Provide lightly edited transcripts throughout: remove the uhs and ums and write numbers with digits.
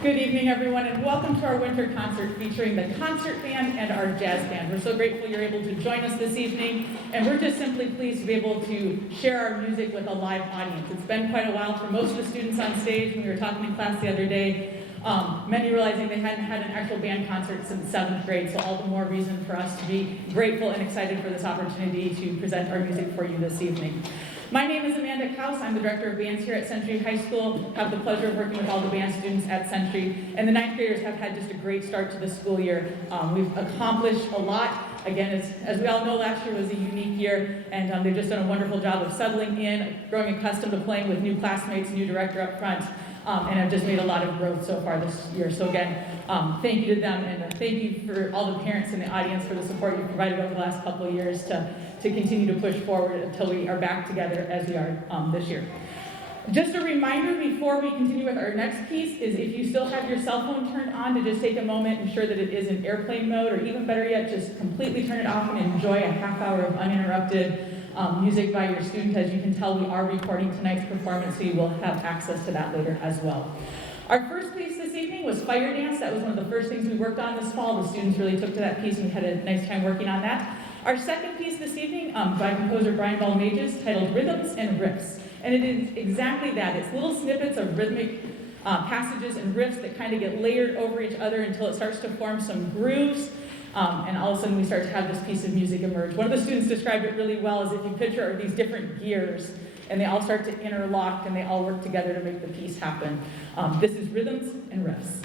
Good evening, everyone, and welcome to our winter concert featuring the concert band and our jazz band. We're so grateful you're able to join us this evening, and we're just simply pleased to be able to share our music with a live audience. It's been quite a while for most of the students on stage. When we were talking in class the other day, many realizing they hadn't had an actual band concert since 7th grade, so all the more reason for us to be grateful and excited for this opportunity to present our music for you this evening. My name is Amanda Kaus. I'm the director of bands here at Century High School. I have the pleasure of working with all the band students at Century, and the 9th graders have had just a great start to the school year. We've accomplished a lot. Again, as we all know, last year was a unique year, and they've just done a wonderful job of settling in, growing accustomed to playing with new classmates, new director up front, and have just made a lot of growth so far this year. So again, thank you to them, and thank you for all the parents in the audience for the support you've provided over the last couple of years to continue to push forward until we are back together as we are this year. Just a reminder before we continue with our next piece is if you still have your cell phone turned on, to just take a moment and ensure that it is in airplane mode, or even better yet, just completely turn it off and enjoy a half hour of uninterrupted music by your student. As you can tell, we are recording tonight's performance, so you will have access to that later as well. Our first piece this evening was Fire Dance. That was one of the first things we worked on this fall. The students really took to that piece, and we had a nice time working on that. Our second piece this evening by composer Brian Balmages, titled Rhythms and Riffs. And it is exactly that. It's little snippets of rhythmic passages and riffs that kind of get layered over each other until it starts to form some grooves. And all of a sudden we start to have this piece of music emerge. One of the students described it really well as if you picture these different gears, and they all start to interlock and they all work together to make the piece happen. This is Rhythms and Riffs.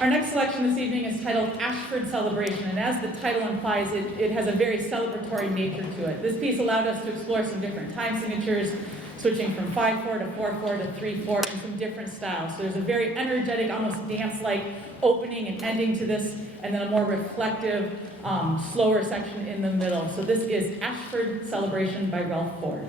Our next selection this evening is titled Ashford Celebration, and as the title implies, it has a very celebratory nature to it. This piece allowed us to explore some different time signatures, switching from 5/4 to 4/4 to 3/4 in some different styles. So there's a very energetic, almost dance-like opening and ending to this, and then a more reflective, slower section in the middle. So this is Ashford Celebration by Ralph Ford.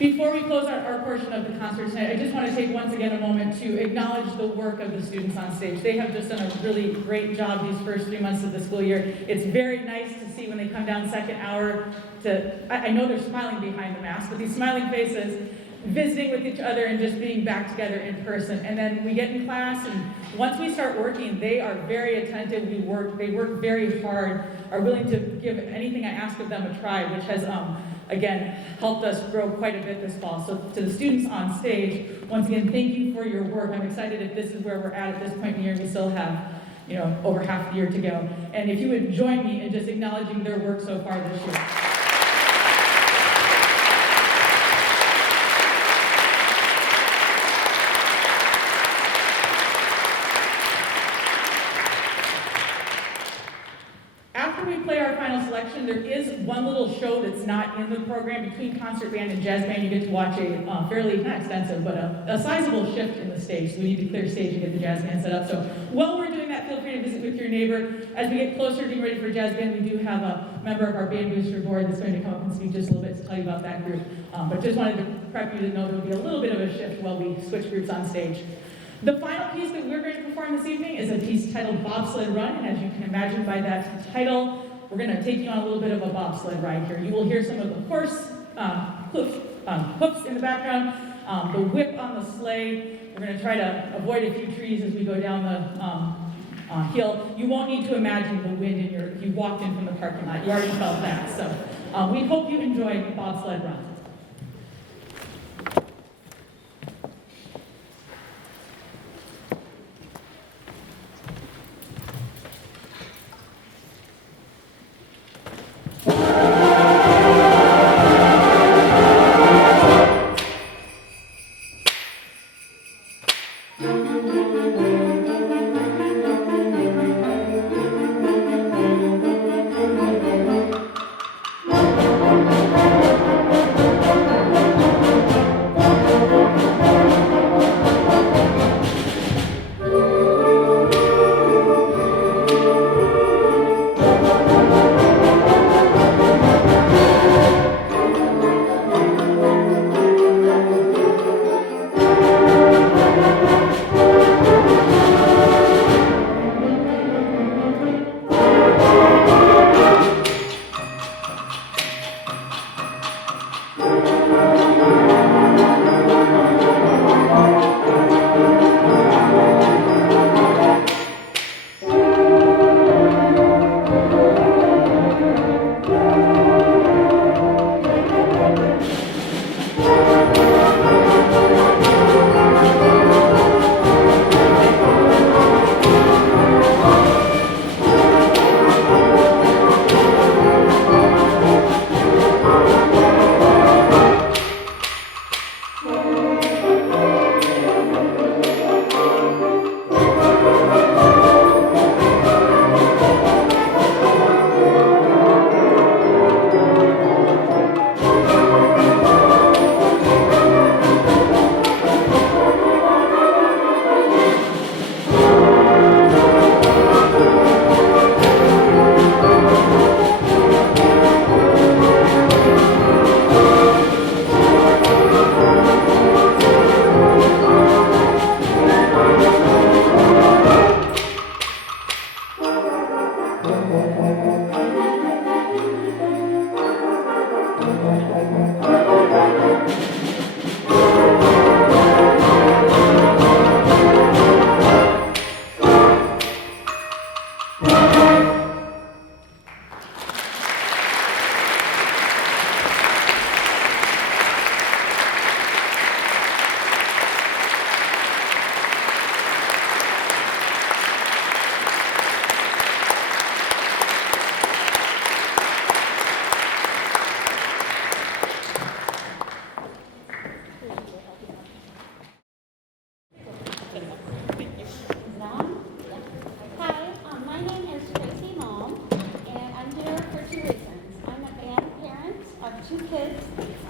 Before we close out our portion of the concert tonight, I just want to take once again a moment to acknowledge the work of the students on stage. They have just done a really great job these first 3 months of the school year. It's very nice to see when they come down second hour I know they're smiling behind the mask, but these smiling faces, visiting with each other and just being back together in person. And then we get in class, and once we start working, they are very attentive. They work very hard, are willing to give anything I ask of them a try, which has, again, helped us grow quite a bit this fall. So to the students on stage, once again, thank you for your work. I'm excited if this is where we're at this point in the year. We still have, over half the year to go. And if you would join me in just acknowledging their work so far this year. After we play our final selection, there is one little show that's not in the program. Between concert band and jazz band, you get to watch a fairly, not extensive, but a sizable shift in the stage. So we need to clear stage and get the jazz band set up. So while we're doing that, feel free to visit with your neighbor. As we get closer to being ready for jazz band, we do have a member of our band booster board that's going to come up and speak just a little bit to tell you about that group. But just wanted to prep you to know there will be a little bit of a shift while we switch groups on stage. The final piece that we're going to perform this evening is a piece titled Bobsled Run, and as you can imagine by that title, we're going to take you on a little bit of a bobsled ride here. You will hear some of the horse hoofs in the background, the whip on the sleigh. We're going to try to avoid a few trees as we go down the hill. You won't need to imagine the wind if you walked in from the parking lot. You already felt that. So we hope you enjoy Bobsled Run.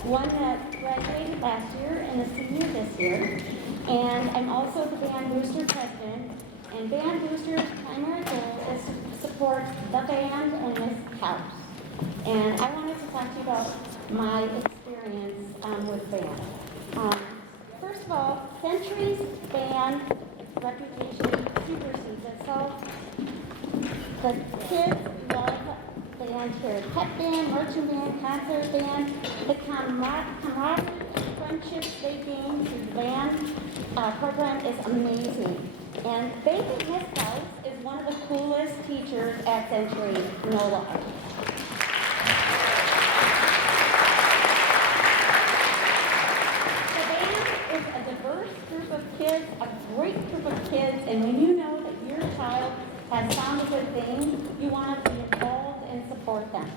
One that graduated last year and a senior this year. And I'm also the Band Booster President. And Band Booster's primary goal is to support the band and this house. And I wanted to talk to you about my experience with band. First of all, Century's band reputation supersedes itself. The kids love band here. Pep band, marching band, concert band, the camaraderie, friendships they gain through the band program is amazing. And Bacon Miss House is one of the coolest teachers at Century, no lie. The band is a diverse group of kids, a great group of kids, and when you know that your child has found a good thing, you want to be involved and support them.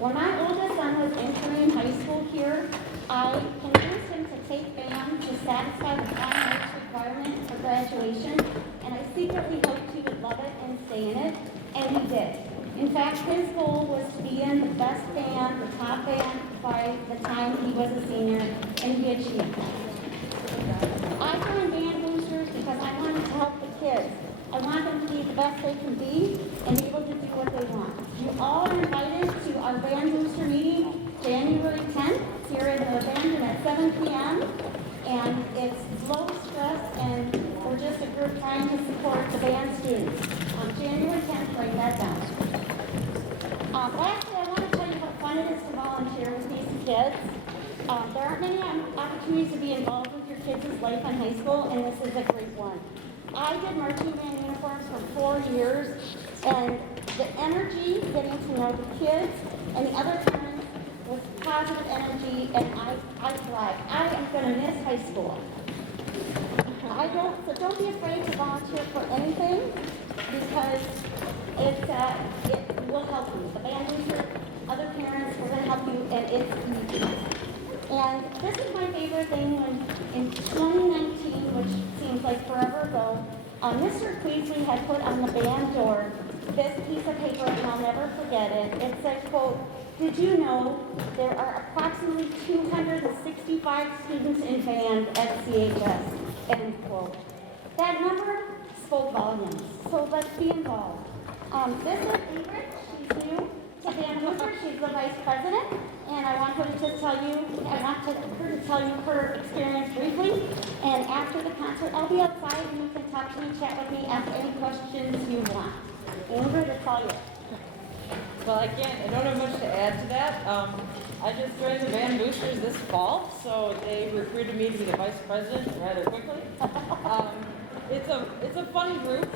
When my oldest son was entering high school here, I convinced him to take band to satisfy the fine arts requirement for graduation, and I secretly hoped he would love it and stay in it, and he did. In fact, his goal was to be in the best band, the top band, by the time he was a senior, and he achieved that. I joined Band Boosters because I wanted to help the kids. I want them to be the best they can be and be able to do what they want. You all are invited to our Band Booster meeting January 10th here in the Abandon at 7 p.m. And it's low stress, and we're just a group trying to support the band students. On January 10th, write that down. Lastly, I want to tell you how fun it is to volunteer with these kids. There aren't many opportunities to be involved with your kids' life in high school, and this is a great one. I did marching band uniforms for 4 years, and the energy, getting to know the kids and the other parents was positive energy, and I thrived. I am going to miss high school. So don't be afraid to volunteer for anything, because it will help you. The band leader, other parents, we're going to help you, and it's easy. And this is my favorite thing when in 2019, which seems like forever ago, Mr. Queasley had put on the band door this piece of paper, and I'll never forget it. It said, quote, "Did you know there are approximately 265 students in band at CHS?" End quote. That number spoke volumes, so let's be involved. This is Ingrid. She's new to Band Booster. She's the vice president, and I want her to tell you her experience briefly. And after the concert, I'll be outside, and you can talk to me, chat with me, ask any questions you want. Ingrid, it's all yours. Well, I don't have much to add to that. I just joined the Band Boosters this fall, so they recruited me to be the vice president rather quickly. It's a fun group.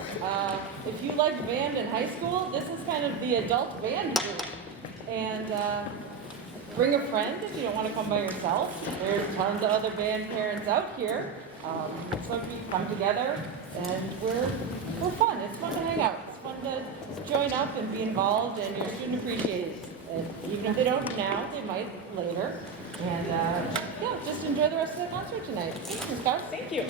If you liked band in high school, this is kind of the adult band group. And bring a friend if you don't want to come by yourself. There's tons of other band parents out here. So if you come together, and we're fun. It's fun to hang out. It's fun to join up and be involved, and your student appreciates it. Even if they don't now, they might later. And just enjoy the rest of the concert tonight. Thanks, Ms. Cox. Thank you.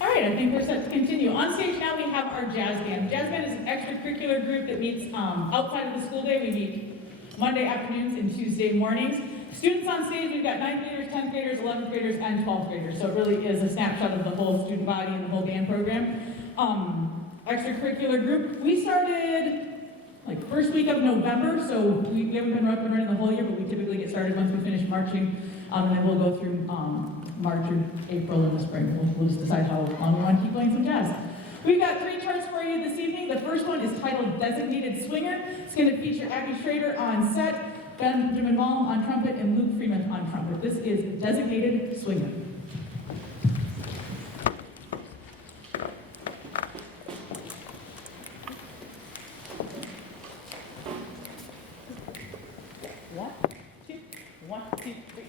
All right, I think we're set to continue. On stage now we have our jazz band. Jazz band is an extracurricular group that meets outside of the school day. We meet Monday afternoons and Tuesday mornings. Students on stage, we've got 9th graders, 10th graders, 11th graders, and 12th graders. So it really is a snapshot of the whole student body and the whole band program. Extracurricular group, we started like first week of November, so we haven't been up and running the whole year, but we typically get started once we finish marching, and then we'll go through March or April in the spring. We'll just decide how long we want to keep playing some jazz. We've got 3 charts for you this evening. The first one is titled Designated Swinger. It's going to feature Abby Schrader on set, Benjamin Malm on trumpet, and Luke Freeman on trumpet. This is Designated Swinger. One, two, three.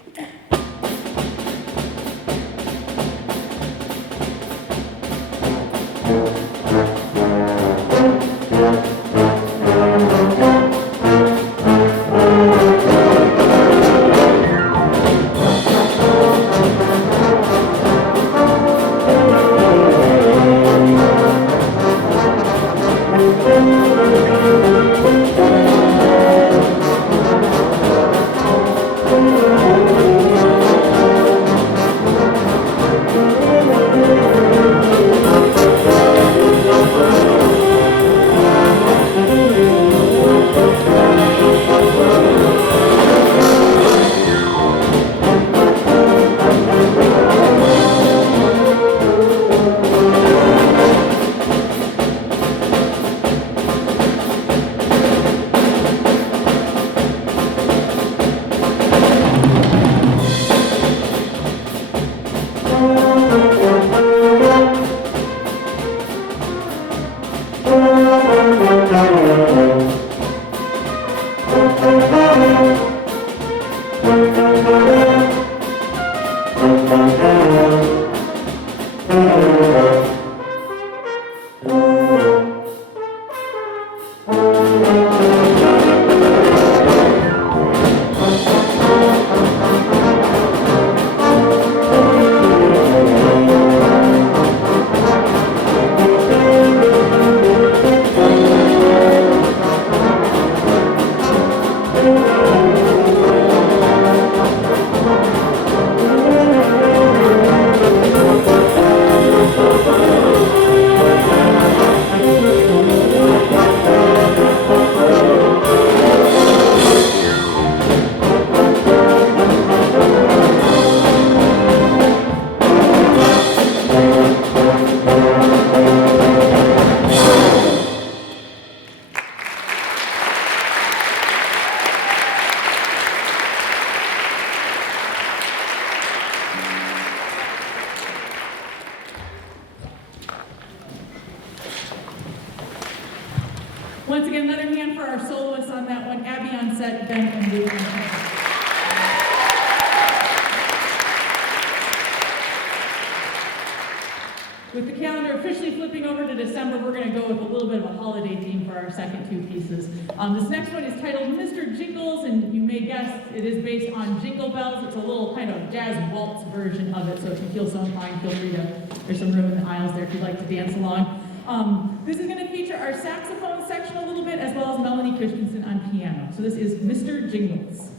Once again, another hand for our soloists on that one, Abby on set, Ben and Luke on set. With the calendar officially flipping over to December, we're going to go with a little bit of a holiday theme for our second two pieces. This next one is titled Mr. Jingles, and you may guess it is based on Jingle Bells. It's a little kind of jazz waltz version of it, so if you feel so inclined, feel free to, there's some room in the aisles there if you'd like to dance along. This is going to feature our saxophone section a little bit, as well as Melanie Christensen on piano. So this is Mr. Jingles.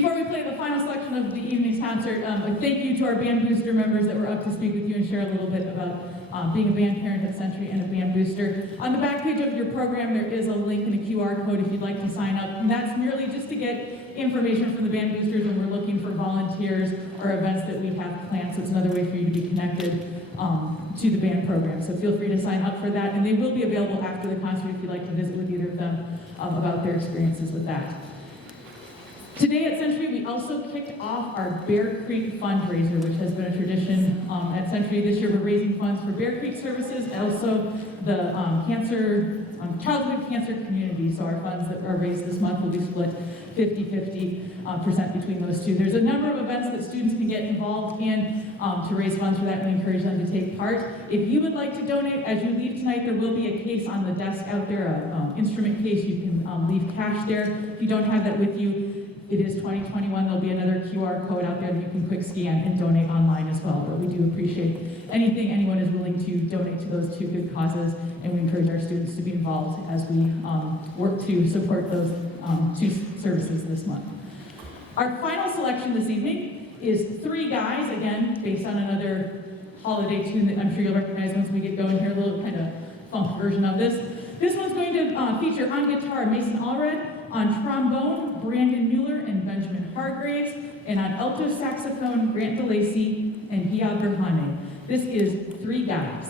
Before we play the final selection of the evening's concert, a thank you to our band booster members that were up to speak with you and share a little bit about being a band parent at Century and a band booster. On the back page of your program, there is a link and a QR code if you'd like to sign up, and that's merely just to get information from the band boosters when we're looking for volunteers or events that we have planned, so it's another way for you to be connected to the band program. So feel free to sign up for that, and they will be available after the concert if you'd like to visit with either of them about their experiences with that. Today at Century, we also kicked off our Bear Creek fundraiser, which has been a tradition at Century. This year, we're raising funds for Bear Creek services, and also the childhood cancer community. So our funds that are raised this month will be split 50-50% between those two. There's a number of events that students can get involved in to raise funds for that, and we encourage them to take part. If you would like to donate, as you leave tonight, there will be a case on the desk out there, an instrument case. You can leave cash there. If you don't have that with you, it is 2021. There'll be another QR code out there that you can quick scan and donate online as well. But we do appreciate anything anyone is willing to donate to those two good causes, and we encourage our students to be involved as we work to support those two services this month. Our final selection this evening is Three Guys, again, based on another holiday tune that I'm sure you'll recognize once we get going here, a little kind of funk version of this. This one's going to feature on guitar Mason Allred, on trombone Brandon Mueller and Benjamin Hargraves, and on alto saxophone Grant DeLacy and Hia Berhane. This is Three Guys.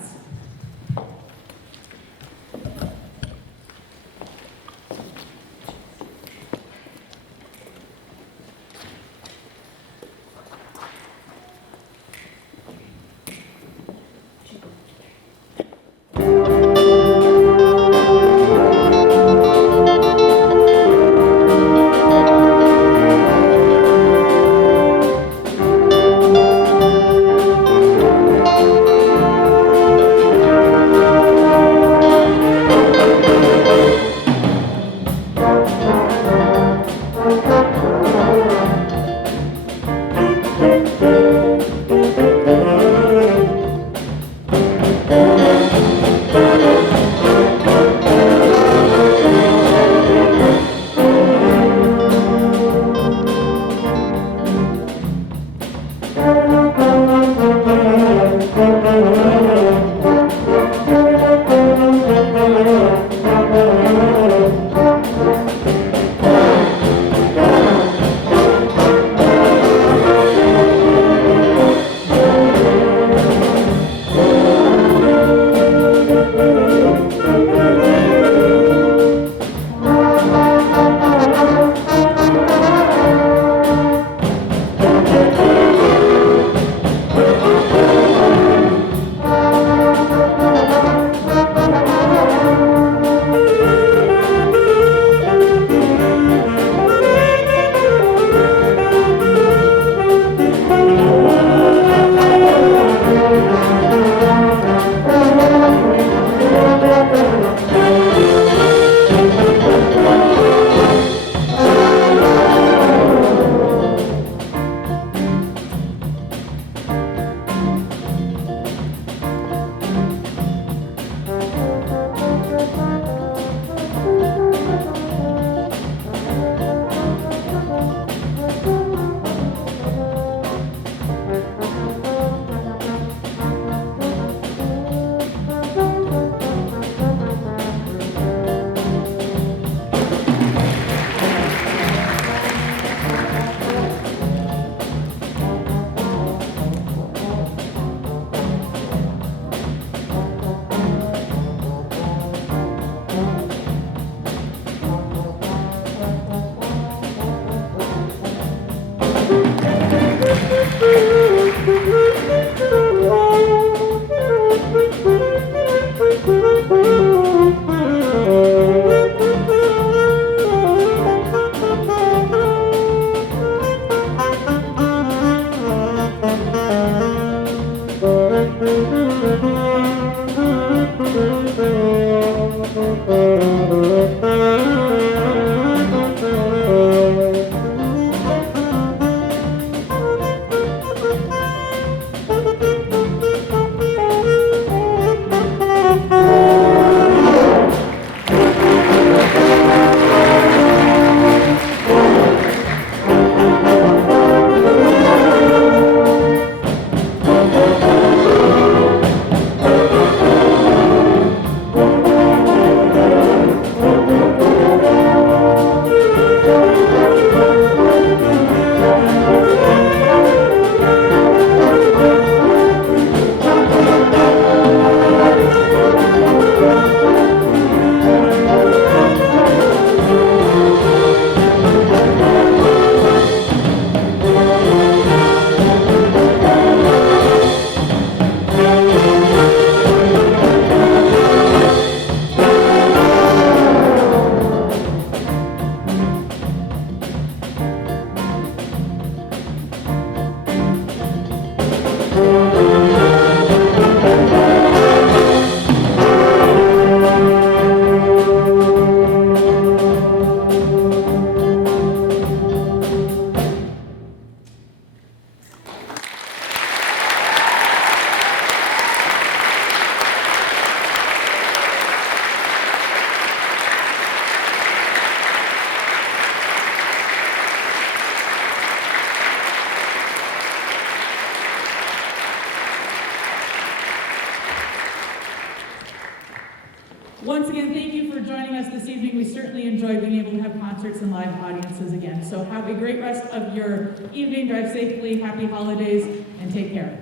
Once again, thank you for joining us this evening. We certainly enjoyed being able to have concerts and live audiences again. So have a great rest of your evening. Drive safely, happy holidays, and take care.